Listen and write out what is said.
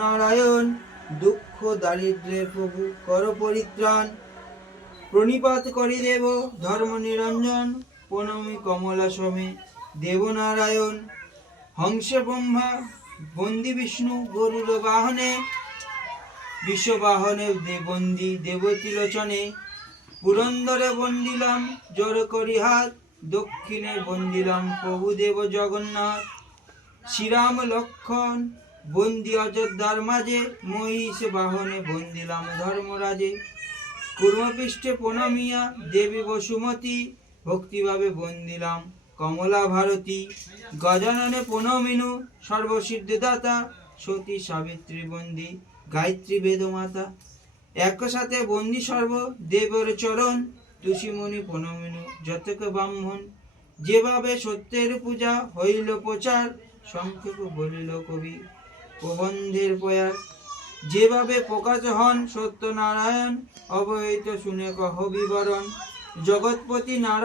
নারায়ণ দুঃখ দারিদ্র্যের প্রভু কর পরিত্রাণ। প্রণিপাত করি দেব ধর্ম নিরঞ্জন, প্রণমী কমলা সমে দেবনারায়ণ। হংস ব্রহ্মা বন্দি বিষ্ণু গরুর বাহনে, বিশ্ববাহনে বন্দি দেবতী লোচনে। পুরন্দরে বন্দিলাম জোর করি হাত, দক্ষিণে বন্দিলাম প্রভু দেব জগন্নাথ। শ্রীরাম লক্ষণ বন্দি অযোধ্যার মাঝে, মহিষ বাহনে বন্দিলাম ধর্মরাজে। কুর্মপৃষ্ঠে প্রণমিয়া দেবী বসুমতী, ভক্তিভাবে বন্দিলাম কমলা ভারতী। গজাননে প্রণমিনু সর্বসিদ্ধিদাতা, সতী সাবিত্রী বন্দি গায়ত্রী বেদমাতা। একসাথে বন্দি সর্ব দেবের চরণ, তুষিমণি প্রণমিনু যতক ব্রাহ্মণ। যেভাবে সত্যের পূজা হইল প্রচার, সংক্ষেপ বলিল কবি প্রবন্ধের প্রয়াস। যেভাবে প্রকাশ হন সত্যনারায়ণ, অবহিত শুনে কহ বিবরণ। জগৎপতি নারায়ণ